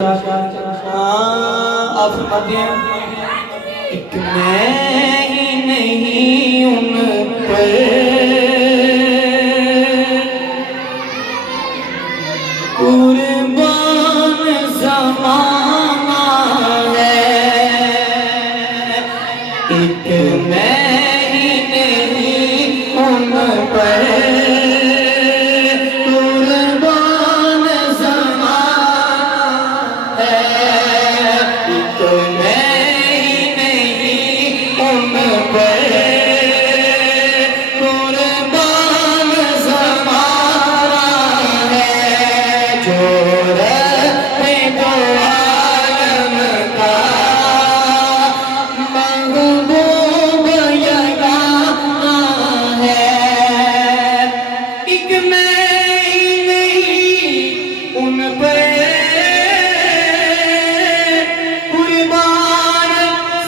آپ فرماتے ہیں ایک میں ہی نہیں ان پر قربان زمانہ ہے، ایک میں ہی نہیں ان پر قربان زمانہ ہے، ایک میں ہی نہیں ان پر قربان زمانہ ہے، جو رب دو عالم کا محبوب یگانہ ہے، ایک میں ہی نہیں ان پر قربان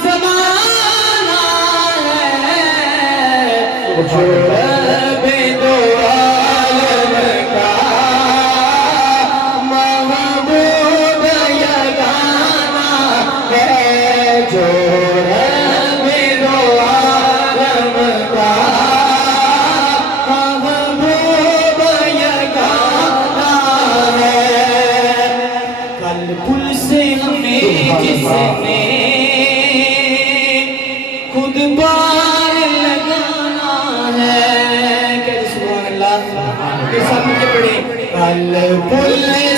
زمانہ ہے، جو رب دو عالم کا محبوب یگانہ ہے، جو رب دو عالم کا محبوب یگانہ ہے، کل پل سے ہمیں جس نے خود بار لگانا ہے، کہ سبحان اللہ، یہ سب مجھے پڑھیں، کل پل